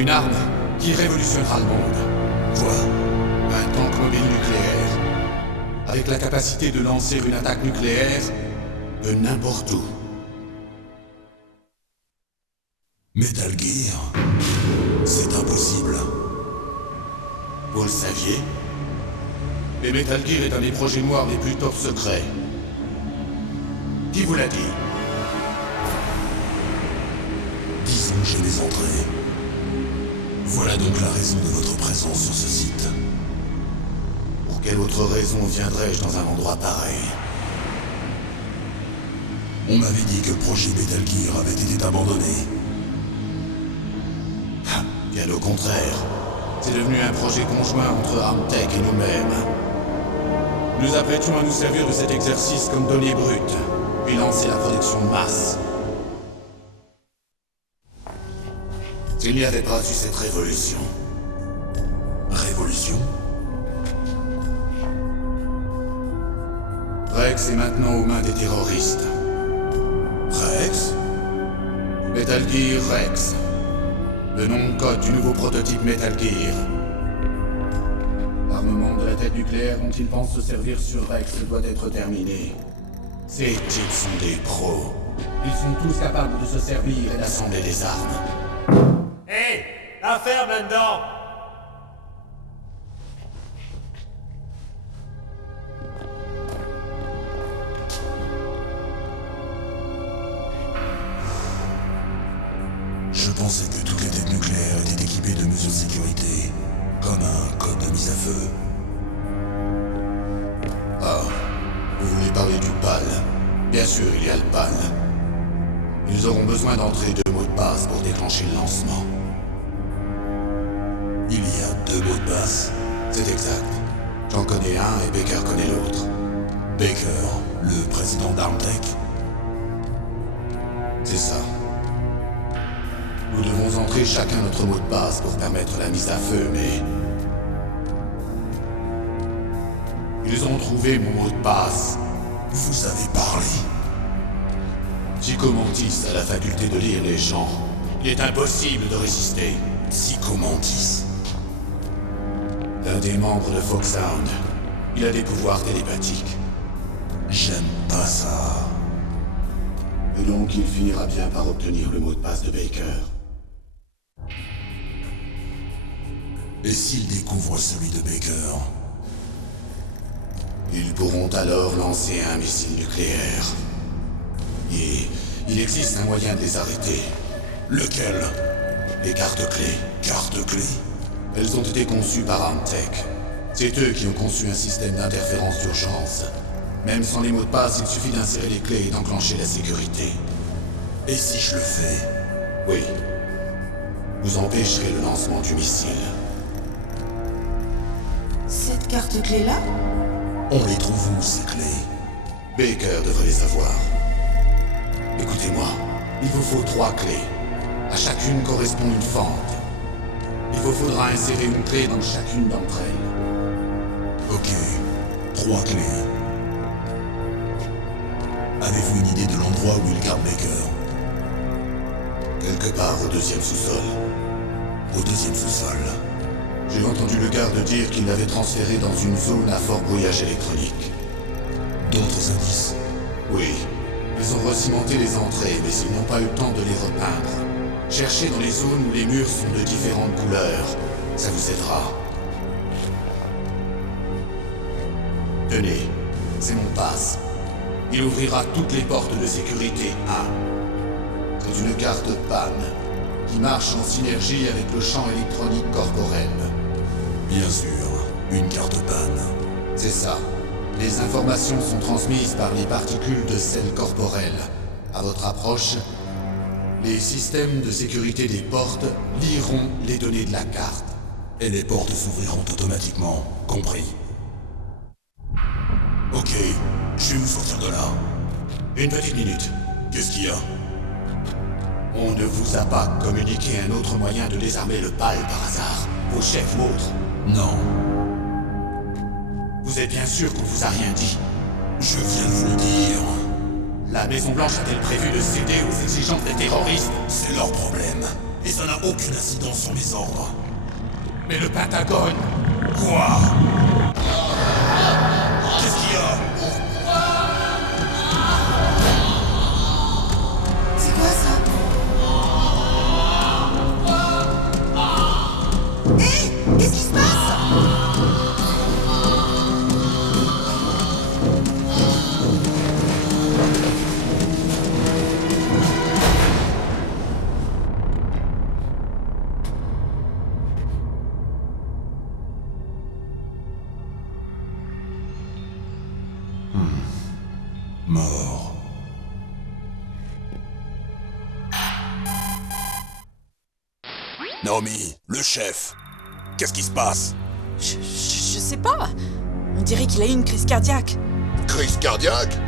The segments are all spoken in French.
Une arme qui révolutionnera le monde. Quoi? Un tank mobile nucléaire. Avec la capacité de lancer une attaque nucléaire de n'importe où. Metal Gear? C'est impossible. Vous le saviez? Et Metal Gear est un des projets noirs les plus top secrets. Qui vous l'a dit? Disons que j'ai des entrées. Voilà donc la raison de votre présence sur ce site. Pour quelle autre raison viendrais-je dans un endroit pareil? On m'avait dit que le projet Metal Gear avait été abandonné. Bien au contraire. C'est devenu un projet conjoint entre Armtech et nous-mêmes. Nous apprêtions à nous servir de cet exercice comme donnée brute, puis lancer la production de masse. S'il n'y avait pas eu cette révolution. Révolution? Rex est maintenant aux mains des terroristes. Rex? Metal Gear Rex. Le nom de code du nouveau prototype Metal Gear. L'armement de la tête nucléaire dont ils pensent se servir sur Rex doit être terminé. Ces types sont des pros. Ils sont tous capables de se servir et d'assembler des armes. Hé! La ferme là-dedans! Je pensais que toutes les têtes nucléaires étaient équipées de mesures de sécurité, comme un code de mise à feu. Ah, vous voulez parler du PAL? Bien sûr, il y a le PAL. Ils auront besoin d'entrer 2 mots de passe pour déclencher le lancement. Il y a 2 mots de passe. C'est exact. J'en connais un et Baker connaît l'autre. Baker, le président d'Armtech. C'est ça. Nous devons entrer chacun notre mot de passe pour permettre la mise à feu, mais... Ils ont trouvé mon mot de passe. Vous avez parlé. Psycho Mantis a la faculté de lire les gens. Il est impossible de résister. Psycho Mantis. L'un des membres de Foxhound. Il a des pouvoirs télépathiques. J'aime pas ça. Et donc il finira bien par obtenir le mot de passe de Baker. Et s'il découvre celui de Baker? Ils pourront alors lancer un missile nucléaire. Et il existe un moyen de les arrêter. Lequel? Les cartes clés. Carte clé? Elles ont été conçues par Armtech. C'est eux qui ont conçu un système d'interférence d'urgence. Même sans les mots de passe, il suffit d'insérer les clés et d'enclencher la sécurité. Et si je le fais? Oui. Vous empêcherez le lancement du missile. Cette carte clé-là? On les trouve où, ces clés? Baker devrait les avoir. Écoutez-moi, il vous faut 3 clés. À chacune correspond une fente. Il vous faudra insérer une clé dans chacune d'entre elles. Ok. 3 clés. Avez-vous une idée de l'endroit où il garde Baker? Quelque part au 2e sous-sol. Au 2e sous-sol. J'ai entendu le garde dire qu'il l'avait transféré dans une zone à fort brouillage électronique. D'autres indices? Oui. Ils ont recimenté les entrées, mais ils n'ont pas eu le temps de les repeindre. Cherchez dans les zones où les murs sont de différentes couleurs. Ça vous aidera. Tenez, c'est mon passe. Il ouvrira toutes les portes de sécurité 1. C'est une carte PAN qui marche en synergie avec le champ électronique corporel. Bien sûr, une carte PAN. C'est ça. Les informations sont transmises par les particules de sel corporel. À votre approche, les systèmes de sécurité des portes liront les données de la carte. Et les portes s'ouvriront automatiquement, compris. Ok, je vais vous sortir de là. Une petite minute. Qu'est-ce qu'il y a? On ne vous a pas communiqué un autre moyen de désarmer le PAL par hasard? Vos chefs ou autres? Non. Vous êtes bien sûr qu'on vous a rien dit? Je viens de vous le dire. La Maison-Blanche a-t-elle prévu de céder aux exigences des terroristes? C'est leur problème. Et ça n'a aucune incidence sur mes ordres. Mais le Pentagone... Quoi? Qu'est-ce qu'il y a? C'est quoi ça? Hé! Qu'est-ce qui se passe? Mort. Naomi, le chef. Qu'est-ce qui se passe? Je sais pas. On dirait qu'il a eu une crise cardiaque. Crise cardiaque?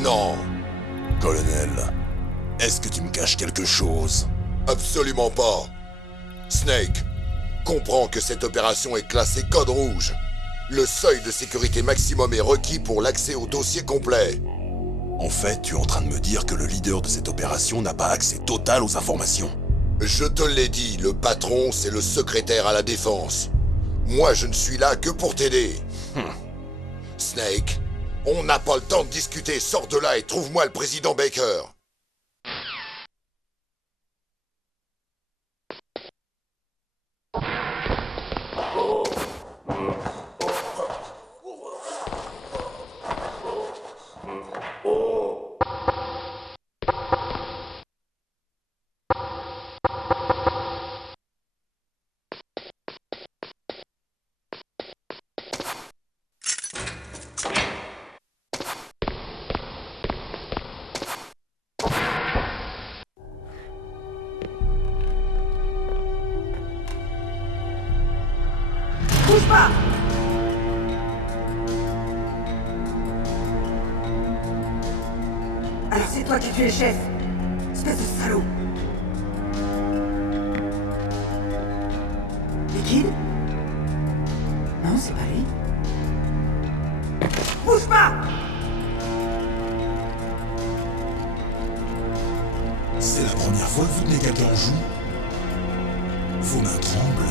Non, Colonel, est-ce que tu me caches quelque chose? absolument pas. Snake, comprends que cette opération est classée code rouge. Le seuil de sécurité maximum est requis pour l'accès au dossier complet. En fait, tu es en train de me dire que le leader de cette opération n'a pas accès total aux informations. Je te l'ai dit, le patron, c'est le secrétaire à la défense. Moi, je ne suis là que pour t'aider. Snake, on n'a pas le temps de discuter, sors de là et trouve-moi le président Baker. Bouge pas! Alors c'est toi qui es le chef, espèce de salaud. Liquide? Non, c'est pas lui. Bouge pas! C'est la première fois que vous tenez quelqu'un en joue? Vos mains tremblent.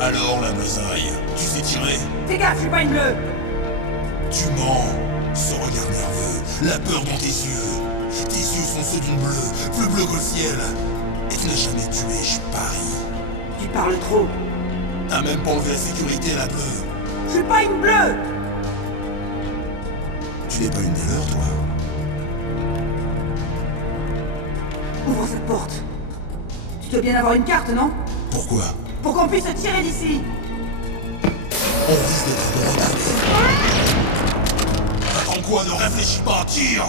Alors, la besaille, tu sais tirer? Fais gaffe, je suis pas une bleue! Tu mens. Ce regard nerveux, la peur dans tes yeux. Tes yeux sont ceux d'une bleue, plus bleu que le ciel. Et tu n'as jamais tué, je parie. Tu parles trop! T'as même pas enlevé la sécurité à la bleue. Je suis pas une bleue! Tu n'es pas une des leurs, toi? Ouvre cette porte. Tu dois bien avoir une carte, non? Pourquoi? Pour qu'on puisse se tirer d'ici! On risque d'être retardé. Attends quoi? Ne réfléchis pas, tire!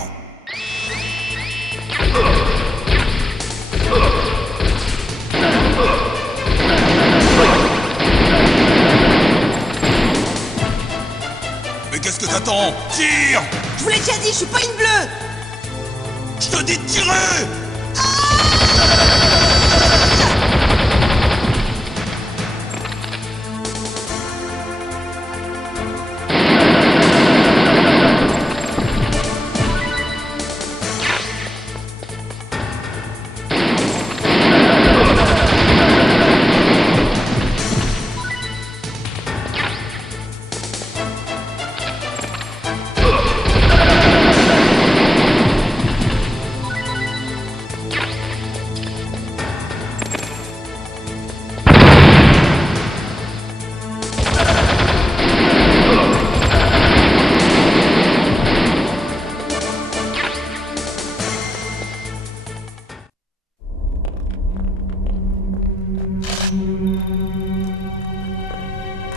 Mais qu'est-ce que t'attends? Tire! Je vous l'ai déjà dit, je suis pas une bleue! Je te dis de tirer!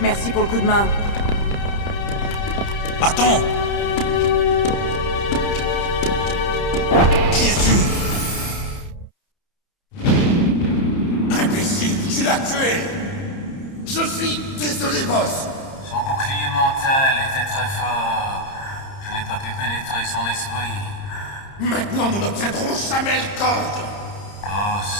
Merci pour le coup de main. Attends! Qui es-tu? Imbécile, tu l'as tué! Je suis désolé, boss! Son bouclier mental était très fort. Je n'ai pas pu pénétrer son esprit. Maintenant, nous n'obtiendrons jamais le code! Boss,